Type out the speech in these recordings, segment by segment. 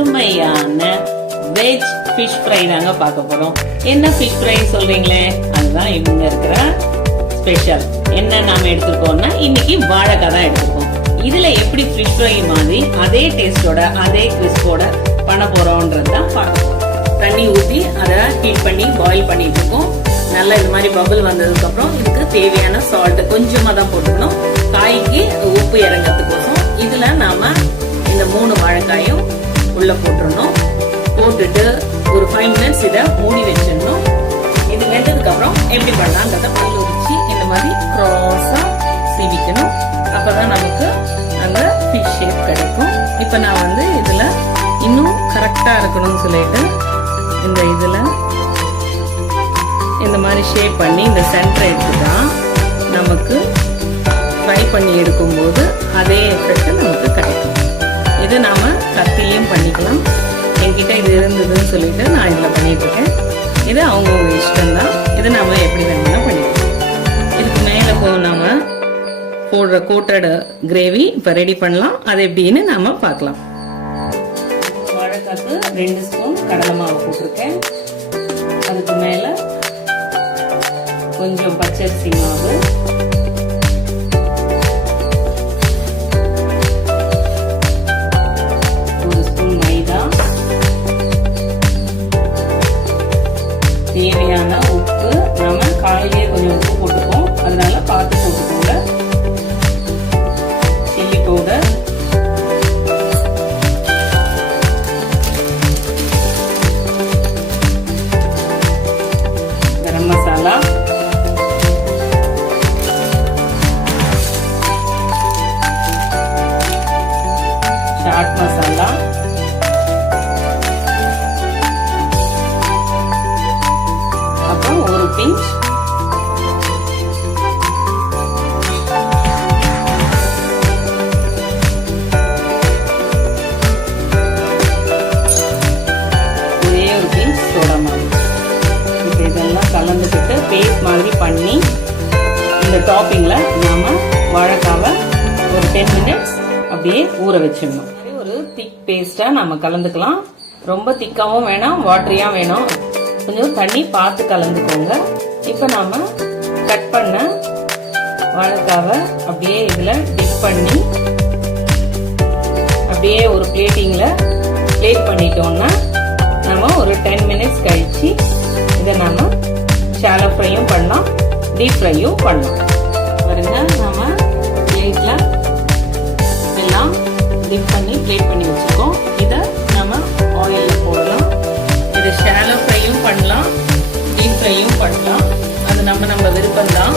அருமையான veg fish fry தாங்க பார்க்க போறோம். என்ன ஃபிஷ் ஃப்ரை சொல்றீங்களே, அதுதான் இவங்க இருக்கிற ஸ்பெஷல். என்ன நாம எடுத்துருக்கோம்னா இன்னைக்கு வாழைக்காய் தான் எடுத்துருக்கோம். இதுல எப்படி ஃபிஷ் ஃப்ரை மாதிரி அதே டேஸ்டோட அதே கிறிஸ்போட பண்ண போறோம்ன்றது தான் பார்க்க போறோம். தண்ணி ஊற்றி அதை ஹீட் பண்ணி பாயில் பண்ணிட்டு இருக்கோம். நல்லா இது மாதிரி பபிள் வந்ததுக்கு அப்புறம் இதுக்கு தேவையான சால்ட் கொஞ்சமா தான் போட்டுக்கணும். காய்க்கு உப்பு இறங்கிறதுக்கோசம் இதுல நாம இந்த 3 வாழைக்காயும் உள்ள போட்டுடணும். போட்டுட்டு ஒரு 5 மினிட்ஸ் இதை மூடி வச்சிடணும். இது வெந்ததுக்கு அப்புறம் எப்படி பண்ணலாங்கிறத பல்ல உரிச்சு இந்த மாதிரி கிராஸா சீவிக்கணும். அப்பதான் நமக்கு அந்த ஃபிஷ் ஷேப் கிடைக்கும். இப்ப நான் வந்து இதுல இன்னும் கரெக்டா இருக்கணும்னு சொல்லிட்டு இந்த இதுல இந்த மாதிரி ஷேப் பண்ணி இந்த சென்டர் எடுத்துட்டா நமக்கு ஃப்ரை பண்ணி எடுக்கும்போது அதே எஃபெக்ட் நமக்கு கிடைக்கும். இது நாம கத்திலையும் பண்ணிக்கலாம். என்கிட்ட இது இருந்ததுன்னு சொல்லிட்டு நான் இதில் பண்ணிட்டு இருக்கேன். இது அவங்கவுங்க இஷ்டம்தான். இது நாம எப்படி வேணும்னா பண்ணிக்கலாம். இதுக்கு மேலே நாம போடுற கோட்டட் கிரேவி இப்போ ரெடி பண்ணலாம். அது எப்படின்னு நாம பார்க்கலாம். வாழைக்காய்க்கு 2 ஸ்பூன் கடலை மாவு போட்டிருக்கேன். அதுக்கு மேல கொஞ்சம் பச்சரிசி மாவு, ஒரு ஸ்பூன் மைதா, தேவையான உப்பு. நாம காயிலே கொஞ்சம் உப்பு போட்டுப்போம், அதனால பார்த்து போட்டுக்கோங்க. சில்லி பவுடர், கரம் மசாலா, चाट मसाला, அப்புறம் ஒரு பிஞ்ச் ஒரே ஒரு பிஞ்ச் சோடா மாவு. இதெல்லாம் கலந்துக்கிட்டு பேஸ்ட் மாதிரி பண்ணி இந்த டாப்பிங்ல நாம வாழைக்காவை ஒரு 10 மினிட்ஸ் அப்படியே ஊற வச்சிடணும். ஒரு திக் பேஸ்டா நம்ம கலந்துக்கலாம். ரொம்ப திக்காவும் வேணாம், வாட்டரியா வேணும். கொஞ்சம் தண்ணி பார்த்து கலந்துக்கோங்க. இப்ப நாம கட் பண்ண வாழைக்காவை அப்படியே இதுல டிப் பண்ணி அப்படியே ஒரு பிளேட்டிங்ல பிளேட் பண்ணிட்டோம்னா நம்ம ஒரு 10 மினிட்ஸ் கழிச்சு இதை நாம ஷாலோ ஃப்ரையும் பண்ணலாம், டீப் ஃப்ரையும் பண்ணலாம். பாருங்க, நாம பிளேட்ல எல்லாம் டிப் பண்ணி பிளேட் பண்ணி வச்சிருக்கோம். இதை நம்ம ஆயில்ல போடலாம். இது ஷாலோ ஃப்ரையும் பண்ணலாம், டீப் ஃப்ரையும் பண்ணலாம். அது நம்ம விருப்பம் தான்.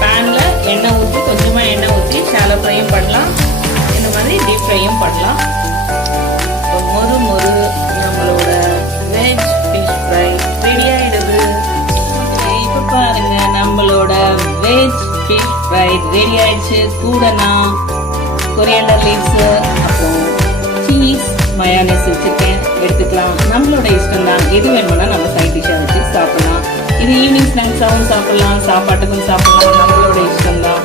பேன்ல எண்ணெய் ஊற்றி கொஞ்சமா எண்ணெய் ஊற்றி ஷாலோ ஃப்ரையும் பண்ணலாம், இந்த மாதிரி டீப் ஃப்ரையும் பண்ணலாம். மொறு நம்மளோட வெஜ் ஃபிஷ் ஃப்ரை ரெடி ஆயிடுது. இப்ப பாருங்க, நம்மளோட வெஜ் ஃபிஷ் ஃப்ரை ரெடி ஆயிடுச்சு. கூட நான் கொரியாண்டர் லீவ்ஸ் அப்புறம் சீஸ் மயோனைஸ் வச்சுருக்கேன், எடுத்துக்கலாம். நம்மளோட இஷ்டம் தான். எது வேணும்னா நம்ம சைட் டிஷ்ஷாக வச்சு சாப்பிடலாம். இது ஈவினிங் ஸ்நாக்ஸாகவும் சாப்பிடலாம், சாப்பாட்டுக்கும் சாப்பிடலாம். நம்மளோட இஷ்டம் தான்.